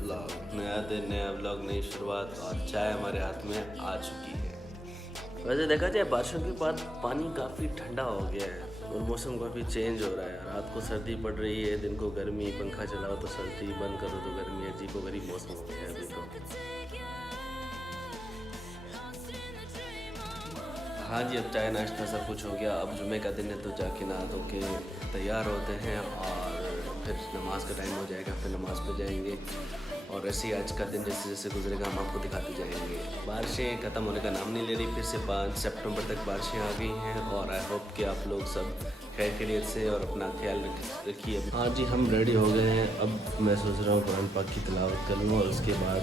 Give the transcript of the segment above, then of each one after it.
Blog, नया दिन नया ब्लॉग, नई शुरुआत और चाय हमारे हाथ में आ चुकी है। वैसे देखा जाए बारिशों के बाद पानी काफ़ी ठंडा हो गया है और मौसम काफ़ी चेंज हो रहा है। रात को सर्दी पड़ रही है, दिन को गर्मी, पंखा चलाओ तो सर्दी, बंद करो तो गर्मी। अजीबोगरीब मौसम हो गया है अभी तो। हाँ जी, अब चाय नाश्ता सब कुछ हो गया। अब जुमे का दिन है तो जाके नहा धो के तैयार होते हैं और फिर नमाज का टाइम हो जाएगा, फिर नमाज पे जाएंगे। और ऐसे ही आज का दिन जैसे जैसे गुजरेगा हम आपको दिखाते जाएंगे। बारिशें ख़त्म होने का नाम नहीं ले रही, फिर से 5 सितंबर तक बारिशें आ गई हैं और आई होप कि आप लोग सब खैर खैरियत से और अपना ख्याल रखिए। हाँ जी, हम रेडी हो गए हैं। अब मैं सोच रहा हूँ कुरान पाक की तिलावत कर लूँ और उसके बाद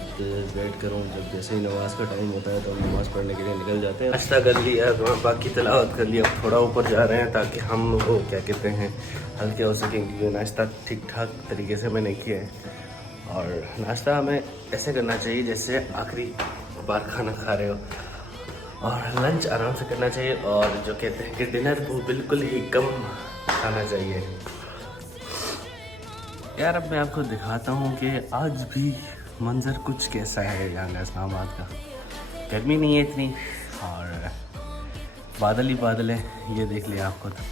वेट करूँ जब जैसे ही नमाज़ का टाइम होता है तो हम नमाज़ पढ़ने के लिए निकल जाते हैं। नाश्ता कर लिया, कुरान पाक की तिलावत कर लिया। अब थोड़ा ऊपर जा रहे हैं ताकि हम वो क्या कहते हैं हल्के हो सकें, क्योंकि नाश्ता ठीक ठाक तरीके से मैंने किया है। और नाश्ता हमें ऐसे करना चाहिए जैसे आखिरी बार खाना खा रहे हो, और लंच आराम से करना चाहिए, और जो कहते हैं कि डिनर वो बिल्कुल ही कम खाना चाहिए। यार अब मैं आपको दिखाता हूँ कि आज भी मंज़र कुछ कैसा है यहाँ इस्लामाबाद का। गर्मी नहीं है इतनी और बादल ही बादल है, ये देख लिया आपको। तो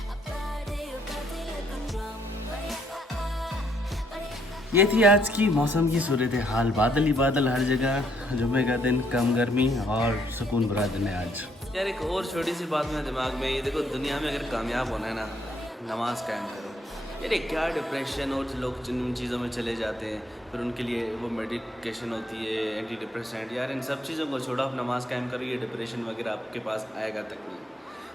ये थी आज की मौसम की सूरत हाल, बादल ही बादल हर जगह। जुम्मे का दिन, कम गर्मी और सुकून भरा दिन है आज। यार एक और छोटी सी बात मेरे दिमाग में, ये देखो दुनिया में अगर कामयाब होना है ना, नमाज कायम करो। यार क्या डिप्रेशन, और लोग जिन चीज़ों में चले जाते हैं फिर उनके लिए वो मेडिकेशन होती है, एंटी डिप्रेसेंट। यार इन सब चीज़ों को छोड़ो, आप नमाज कायम करो, ये डिप्रेशन वगैरह आपके पास आएगा तक नहीं।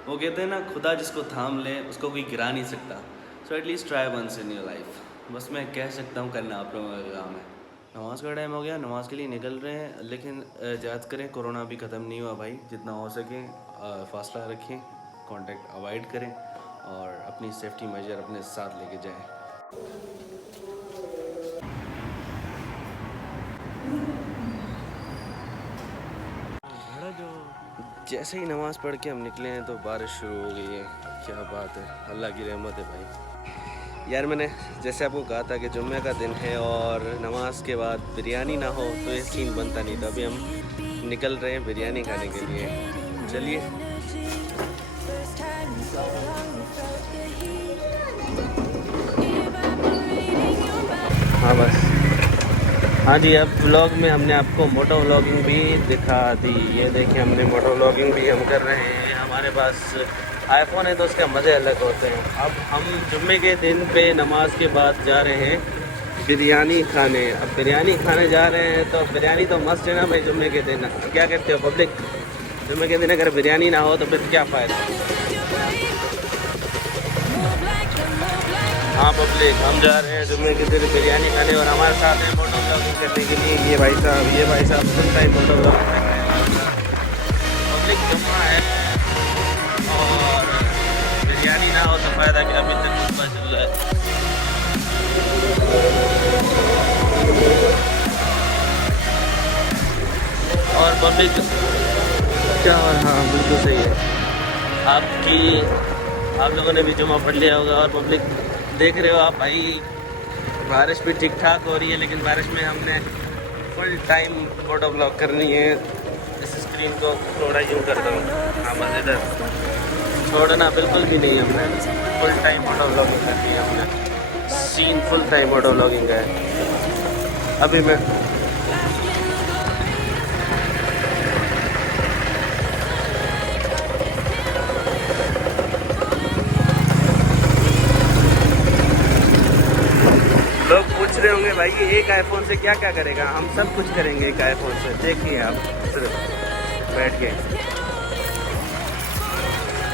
वो कहते हैं ना, खुदा जिसको थाम ले उसको कोई गिरा नहीं सकता। So at least try once in your life. बस मैं कह सकता हूँ, करना आप लोगों का काम है। नमाज का टाइम हो गया, नमाज के लिए निकल रहे हैं, लेकिन याद करें कोरोना अभी ख़त्म नहीं हुआ भाई। जितना हो सके फासला रखें, कांटेक्ट अवॉइड करें और अपनी सेफ्टी मेजर अपने साथ लेके जाएं। जैसे ही नमाज़ पढ़ के हम निकले हैं तो बारिश शुरू हो गई है। क्या बात है, अल्लाह की रहमत है भाई। यार मैंने जैसे आपको कहा था कि जुम्मे का दिन है और नमाज के बाद बिरयानी ना हो तो ये सीन बनता नहीं था। अभी हम निकल रहे हैं बिरयानी खाने के लिए, चलिए। हाँ बस, हाँ जी, अब व्लॉग में हमने आपको मोटो व्लॉगिंग भी दिखा दी। ये देखिए हमने मोटो व्लॉगिंग भी हम कर रहे हैं। हमारे पास आईफोन है तो उसके मज़े अलग होते हैं। अब हम जुम्मे के दिन पे नमाज के बाद जा रहे हैं बिरयानी खाने। अब बिरयानी खाने जा रहे हैं तो बिरयानी तो मस्त है ना भाई जुम्मे के दिन। क्या कहते हो पब्लिक, जुम्मे के दिन अगर बिरयानी ना हो तो फिर क्या फ़ायदा। हाँ पब्लिक, हम जा रहे हैं जुम्मे के दिन बिरयानी खाने और हमारे साथ है मोटो व्लॉगिंग करने के लिए ये भाई साहब फुल टाइम मोटो व्लॉगिंग कर रहे हैं। पब्लिक जुम्मा है और बिरयानी ना हो तो फ़ायदा क्या, अभी तक जुम्मा चल रहा है। और पब्लिक क्या, हाँ बिल्कुल सही है। आप लोगों ने भी जुम्मा पढ़ लिया होगा। और पब्लिक देख रहे हो आप भाई, बारिश भी ठीक ठाक हो रही है, लेकिन बारिश में हमने फुल टाइम फोटो ब्लॉग करनी है। इस स्क्रीन को थोड़ा यूँ कर दो, हाँ बस इधर छोड़ना बिल्कुल भी नहीं, हमने फुल टाइम फोटो ब्लॉगिंग करनी है। हमने सीन फुल टाइम फोटो ब्लॉगिंग का है। अभी मैं लोग पूछ रहे होंगे भाई ये एक आईफोन से क्या क्या करेगा। हम सब कुछ करेंगे एक आईफोन से, देखिए आप सिर्फ बैठ के।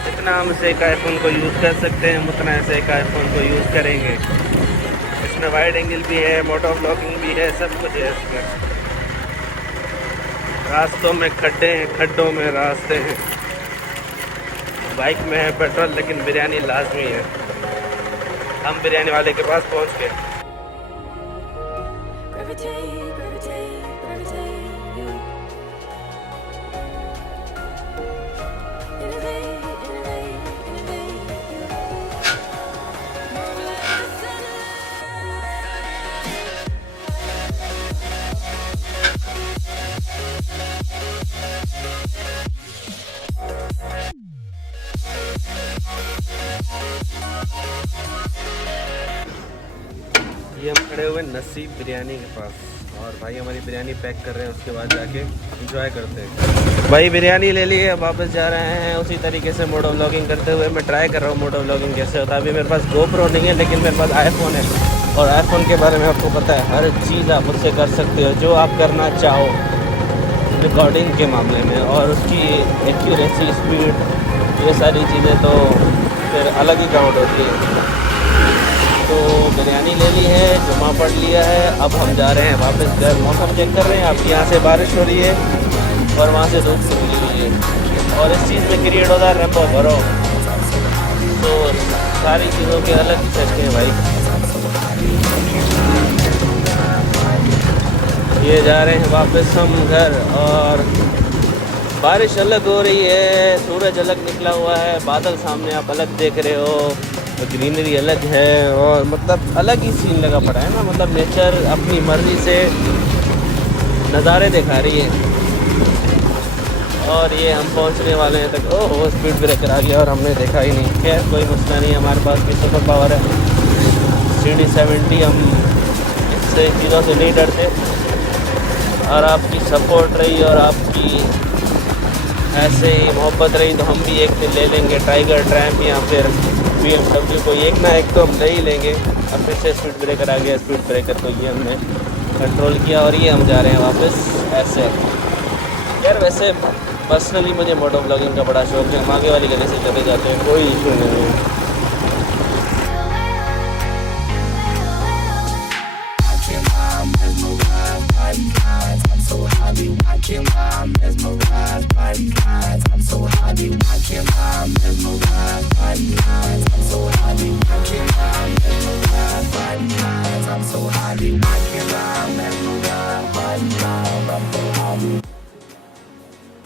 जितना हम इसे एक आईफोन को यूज़ कर सकते हैं उतना ऐसे एक आईफोन को यूज़ करेंगे। इसमें वाइड एंगल भी है, मोटो व्लॉगिंग भी है, सब कुछ है इसमें। रास्तों में खड्डे हैं, खड्डों में रास्ते हैं। बाइक में है पेट्रोल, लेकिन बिरयानी लाजमी है। हम बिरयानी वाले के पास पहुंच गए। नसीब बिरयानी के पास और भाई हमारी बिरयानी पैक कर रहे हैं, उसके बाद जाके एंजॉय करते हैं। भाई बिरयानी ले ली है, वापस जा रहे हैं उसी तरीके से मोटो व्लॉगिंग करते हुए। मैं ट्राई कर रहा हूँ मोटो व्लॉगिंग कैसे होता है। अभी मेरे पास GoPro नहीं है, लेकिन मेरे पास आईफोन है और आईफोन के बारे में आपको पता है, हर चीज़ आप उससे कर सकते हो जो आप करना चाहो रिकॉर्डिंग के मामले में, और उसकी एक्यूरेसी, स्पीड, ये सारी चीज़ें तो फिर अलग ही काउंट होती है। तो बिरयानी ले ली है, जुम्मा पढ़ लिया है, अब हम जा रहे हैं वापस घर। मौसम चेक कर रहे हैं, आपकी यहाँ से बारिश हो रही है और वहाँ से धूप निकली हुई है और इस चीज़ में क्रिएट होता है रेम्बो भरो। तो सारी चीज़ों के अलग चस्के हैं भाई। ये जा रहे हैं वापस हम घर और बारिश अलग हो रही है, सूरज अलग निकला हुआ है, बादल सामने आप अलग देख रहे हो, ग्रीनरी अलग है और मतलब अलग ही सीन लगा पड़ा है ना। मतलब नेचर अपनी मर्ज़ी से नज़ारे दिखा रही है। और ये हम पहुंचने वाले हैं तक। ओह स्पीड ब्रेकर आ गया और हमने देखा ही नहीं। खैर कोई मसला नहीं, हमारे पास भी सुपर पावर है CD70, हम इससे चीज़ों से नहीं डरते। और आपकी सपोर्ट रही और आपकी ऐसे ही मोहब्बत रही तो हम भी एक दिन ले लेंगे टाइगर, ट्रैम्प या फिर BMW को, एक ना एक तो हम ले ही लेंगे। अब फिर से स्पीड ब्रेकर आ गया, स्पीड ब्रेकर को ये हमने कंट्रोल किया और ये हम जा रहे हैं वापस ऐसे। यार वैसे पर्सनली मुझे मोटो ब्लॉगिंग का बड़ा शौक है, हम आगे वाली गली से चले जाते हैं, कोई इशू नहीं है।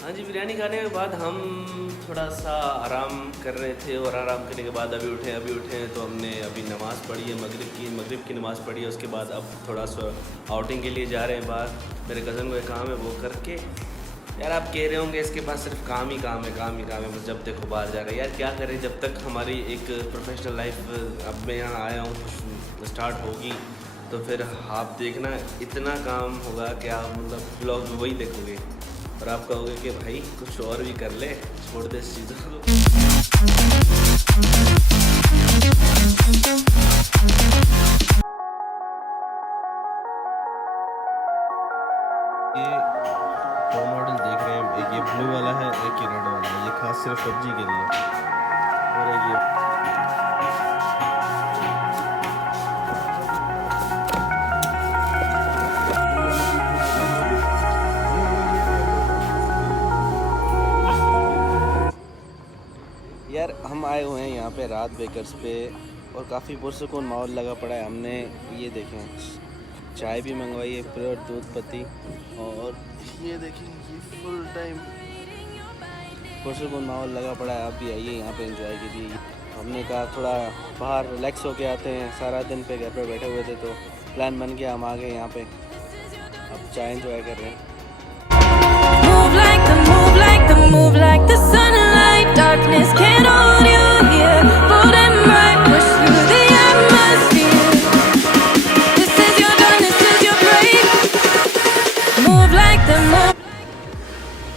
हाँ जी, बिरयानी खाने के बाद हम थोड़ा सा आराम कर रहे थे और आराम करने के बाद अभी उठे हैं तो हमने अभी नमाज़ पढ़ी है, मगरिब की नमाज़ पढ़ी है। उसके बाद अब थोड़ा सा आउटिंग के लिए जा रहे हैं बाहर। मेरे कज़न को एक काम है वो करके। यार आप कह रहे होंगे इसके पास सिर्फ काम ही काम है, बस जब देखो बाहर जा रहे हैं। यार क्या करें, जब तक हमारी एक प्रोफेशनल लाइफ, अब मैं यहाँ आया हूँ, स्टार्ट होगी तो फिर आप देखना इतना काम होगा कि आप मतलब ब्लॉग में वही देखोगे और आप कहोगे कि भाई कुछ और भी कर ले, छोड़ दे इस चीज़ों को। ये दो मॉडल देख रहे हैं, एक ये ब्लू वाला है, एक ये रेड वाला है। ये खास सिर्फ PUBG के लिए और एक ये यार हम आए हुए हैं यहाँ पे रात बेकर्स पे और काफ़ी पुरसुकून माहौल लगा पड़ा है। हमने ये देखें चाय भी मंगवाई है, प्योर दूध पत्ती, और ये देखें ये फुल टाइम पुरसुकून माहौल लगा पड़ा है। आप भी आइए यहाँ पे एंजॉय कीजिए। हमने कहा थोड़ा बाहर रिलैक्स होके आते हैं, सारा दिन पे घर पे बैठे हुए थे तो प्लान बन गया, हम आ गए यहाँ पे, अब चाय एंजॉय कर रहे हैं। Move like the sunlight, darkness can't hold you here. Bold and bright, push through the atmosphere. This is your dawn, this is your break. Move like the moon.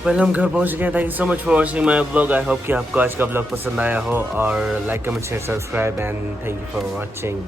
पहले हम घर पहुंच गए हैं। Thank you so much for watching my blog. I hope कि आपको आज का ब्लॉग पसंद आया हो और like comment share subscribe and thank you for watching.